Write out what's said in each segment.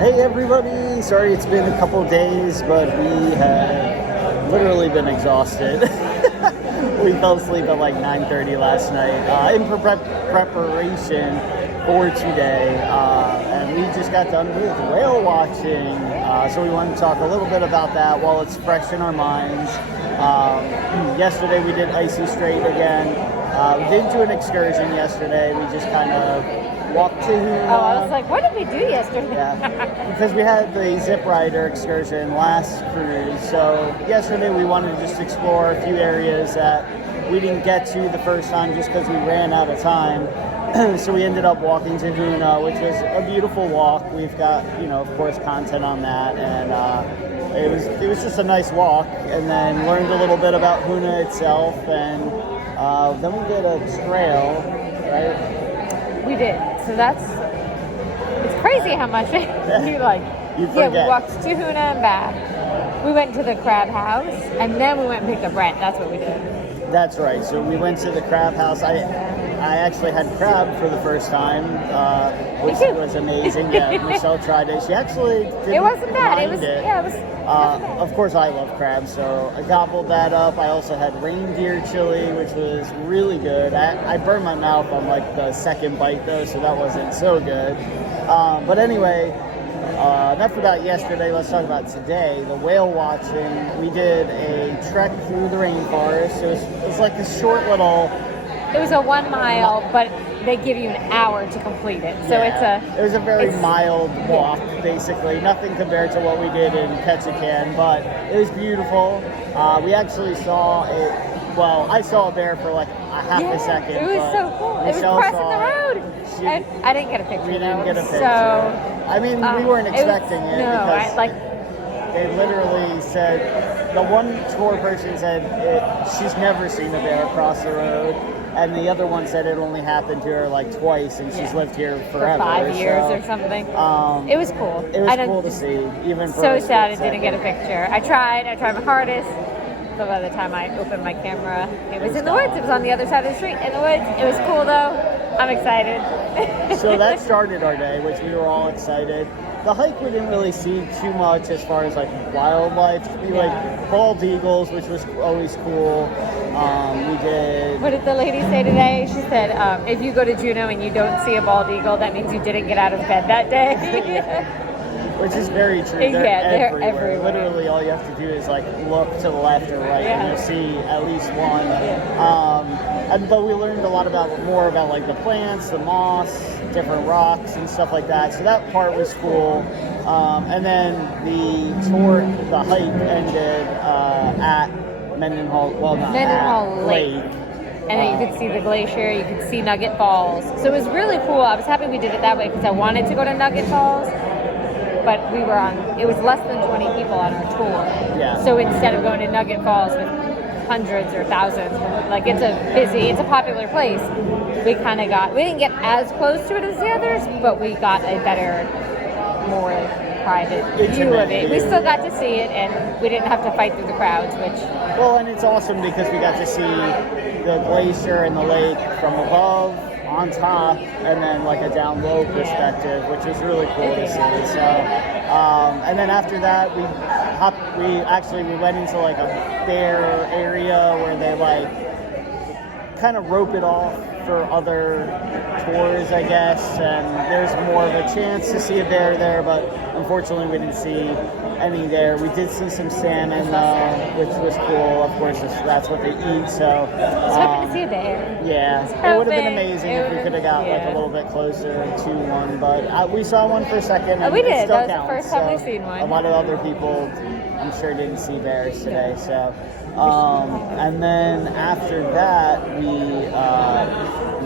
Hey everybody! Sorry it's been a couple days, but we have literally been exhausted. We fell asleep at like 9:30 last night in preparation for today, and we just got done with whale watching, so we want to talk a little bit about that while it's fresh in our minds. Yesterday we did Icy Strait again. We didn't do an excursion yesterday. We just kind of walked to Juneau. Oh, I was like, what did we do yesterday? Yeah, because we had the zip rider excursion last cruise. So yesterday we wanted to just explore a few areas that we didn't get to the first time just because we ran out of time. So we ended up walking to Juneau, which was a beautiful walk. We've got, of course, content on that, and it was just a nice walk. And then learned a little bit about Juneau itself, and then we did a trail, right? We did. So it's crazy how much you forget. Yeah, we walked to Juneau and back. We went to the crab house, and then we went and picked up Brent. That's what we did. That's right. So we went to the crab house. I actually had crab for the first time, which was amazing. Yeah, Michelle tried it. She actually didn't It wasn't bad. mind It was. Yeah, it was. Of course, I love crab, so I gobbled that up. I also had reindeer chili, which was really good. I burned my mouth on like the second bite though, so that wasn't so good. But anyway, enough about yesterday. Let's talk about today. The whale watching. We did a trek through the rainforest. It was like a short little. It was a 1 mile, but they give you an hour to complete it. So it was a very mild walk, basically. Nothing compared to what we did in Ketchikan, but it was beautiful. We actually saw I saw a bear for like a half a second. It was so cool. Michelle it was crossing the road. And I didn't get a picture. We didn't get a picture. So, I mean, we weren't expecting it because they literally said, the one tour person said she's never seen a bear cross the road. And the other one said it only happened to her like twice, and she's lived here forever. For 5 years or something. It was cool. It was cool to see, even for so sad I didn't get a picture. I tried my hardest, but by the time I opened my camera, it was in the woods. It was on the other side of the street in the woods. It was cool though. I'm excited. So that started our day, which we were all excited. The hike we didn't really see too much as far as like wildlife. Like bald eagles, which was always cool. We did. What did the lady say today? She said, if you go to Juneau and you don't see a bald eagle, that means you didn't get out of bed that day. Which is very true. They're everywhere. Literally, all you have to do is like look to the left or right, and you'll see at least one. But we learned a lot more about like the plants, the moss, different rocks, and stuff like that. So that part was cool. And then the hike ended at Mendenhall Lake. And then you could see the glacier, you could see Nugget Falls. So it was really cool. I was happy we did it that way because I wanted to go to Nugget Falls, but it was less than 20 people on our tour. Yeah. So instead of going to Nugget Falls with hundreds or thousands, like it's a popular place, we didn't get as close to it as the others, but we got a better, more private view of it. We still got to see it, and we didn't have to fight through the crowds, Well, and it's awesome because we got to see the glacier and the lake from above, on top, and then like a down low perspective, which was really cool to see. So, and then after that, we went into like a bear area where they like kind of rope it off for other tours, I guess, and there's more of a chance to see a bear there, but unfortunately we didn't see any there. We did see some salmon though, which was cool. Of course, that's what they eat, so I was hoping to see a bear. Yeah, it would have been amazing if we could have got like a little bit closer to one, but we saw one for a second, and we did. Still that was counts, the first time we've seen one. A lot of other people, I'm sure, didn't see bears today, so and then after that we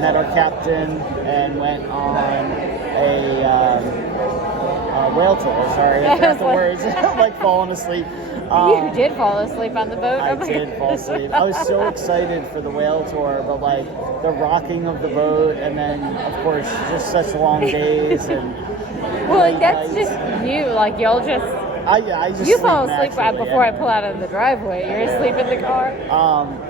met our captain and went on a whale tour. Sorry, I forgot the words. I'm like falling asleep. You did fall asleep on the boat? I did fall asleep. I was so excited for the whale tour, but like the rocking of the boat, and then of course just such long days and well, that's just you. Like you'll just I just You sleep fall asleep naturally before I anyway. pull out of the driveway. You're asleep in the car.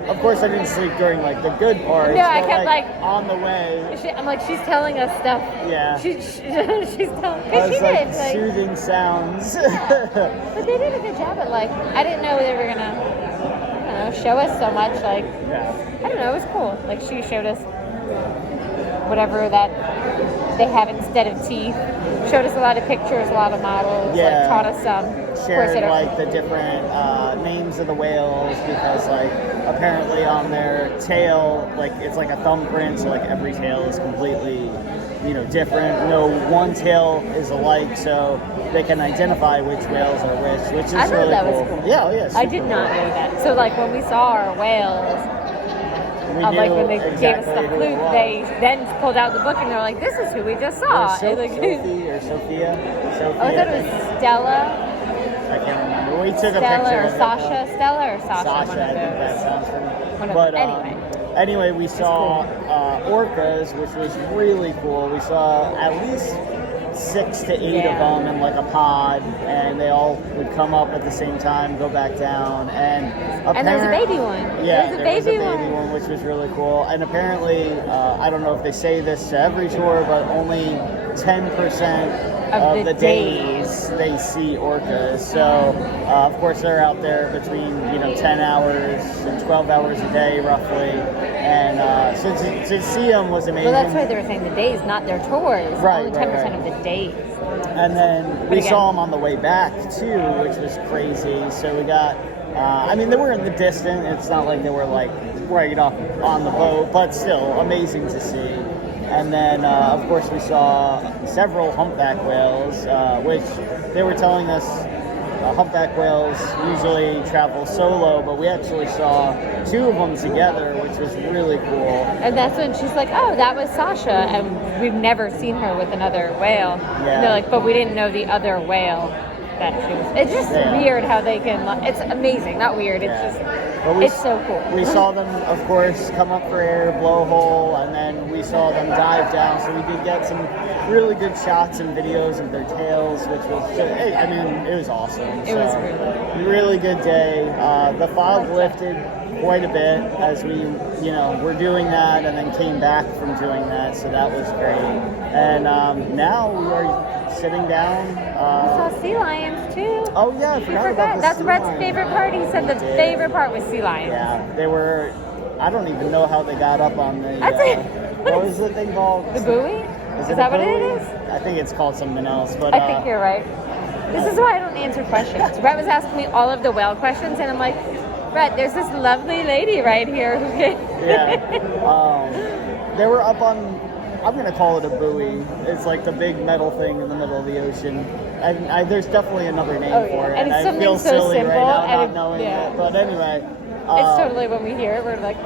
Of course, I didn't sleep during like the good parts. No, I but, kept like on the way. I'm like, she's telling us stuff. Yeah. She's telling, I because was she like did. Like, soothing sounds. yeah. But they did a good job at like, I didn't know they were gonna, I don't know, show us so much. Like, Yeah. I don't know, it was cool. Like she showed us whatever that they have instead of teeth. Showed us a lot of pictures, a lot of models. Yeah. Like taught us some. Of course, Shared I don't- like the different names of the whales because like apparently on their tail like it's like a thumbprint, so like every tail is completely different. No one tail is alike, so they can identify which whales are which is I thought really that cool. was cool. Yeah, yeah. I super did not cool. know that. So like when we saw our whales, We like knew when they gave us exactly the who it flute, was. they then pulled out the book and they're like, "This is who we just saw." Or And, like, Sophie or Sophia. oh, I thought it was Stella. I can't remember. We took a Stella picture or of it. Sasha. Stella or Sasha. Sasha, one I of think those. that sounds familiar. One of But them. anyway, we saw orcas, which was really cool. We saw at least 6 to 8 of them in like a pod, and they all would come up at the same time, go back down, and there was a baby one. Yeah, there was a baby one. one, which was really cool. And apparently, I don't know if they say this to every tour, but only 10% of the days they see orcas. So, of course, they're out there between 10 hours and 12 hours a day, roughly. And so to see them was amazing. Well, that's why they were saying the days, not their tours. Right, Only 10% right. of the days. And then we saw them on the way back too, which was crazy. So we got, they were in the distance. It's not like they were like right up on the boat, but still amazing to see. And then, of course, we saw several humpback whales, which they were telling us humpback whales usually travel solo, but we actually saw 2 of them together, which was really cool. And that's when she's like, "Oh, that was Sasha," and we've never seen her with another whale. Yeah. And they're like, "But we didn't know the other whale that she was." It's just weird how they can. It's amazing, not weird. It's just, it's so cool. We saw them, of course, come up for air, blow a hole, and then we saw them dive down. So we did get some really good shots and videos of their tails, which was, it was awesome. It was really good day. The fog lifted quite a bit as we, were doing that and then came back from doing that. So that was great. And now we are sitting down. We saw sea lions too. Oh yeah, I We forgot about forgot. the That's sea Rhett's lions. favorite part. He said the favorite part was sea lions. Yeah, they were. I don't even know how they got up on the. That's it. What was the thing called? The buoy? Is that what it buoy? is? I think it's called something else. But I think you're right. This is why I don't answer questions. Rhett was asking me all of the whale questions, and I'm like, Rhett, there's this lovely lady right here who can. Yeah. They were up on. I'm going to call it a buoy. It's like the big metal thing in the middle of the ocean. And there's definitely another name for it. And it's I something feel so silly simple, right now and not knowing it. But anyway. It's totally when we hear it, we're like,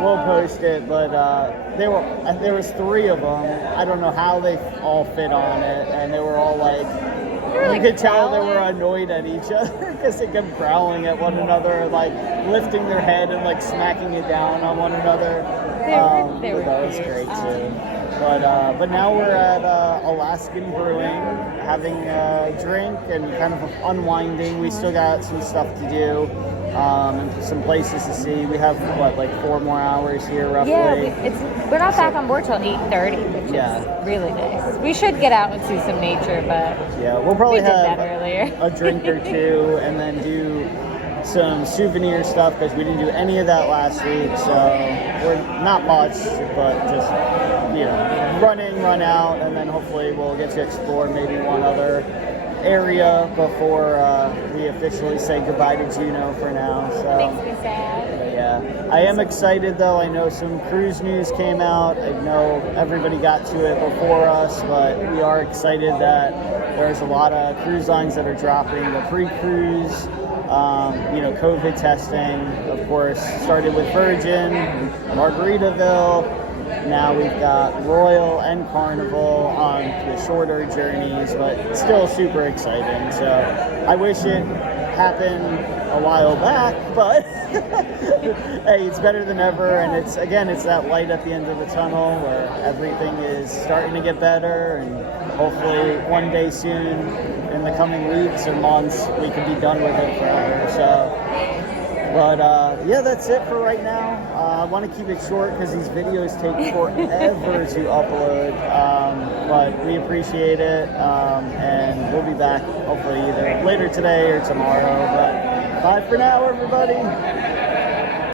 We'll post it, but there was 3 of them. I don't know how they all fit on it, and they were all like, you could tell they were annoyed at each other because they kept growling at one another, like lifting their head and like smacking it down on one another. They were that was great too. But now we're at Alaskan Brewing, having a drink and kind of unwinding. We still got some stuff to do. And some places to see. We have like 4 more hours here roughly. Yeah, we're not back on board till 8:30, which is really nice. We should get out and see some nature, but we'll probably we did have that earlier. a drink or 2, and then do some souvenir stuff because we didn't do any of that last week. So we're not much, but just run in, run out, and then hopefully we'll get to explore maybe one other area before we officially say goodbye to Juneau for now. So makes me sad. Yeah, I am excited though. I know some cruise news came out. I know everybody got to it before us, but we are excited that there's a lot of cruise lines that are dropping the pre-cruise. COVID testing, of course, started with Virgin, Margaritaville. Now we've got Royal and Carnival on the shorter journeys, but still super exciting. So I wish it happened a while back, but hey, it's better than ever. And it's that light at the end of the tunnel where everything is starting to get better. And hopefully one day soon, in the coming weeks or months, we can be done with it forever. So, but yeah, that's it for right now. I want to keep it short because these videos take forever to upload, but we appreciate it, and we'll be back hopefully either later today or tomorrow. But bye for now, everybody.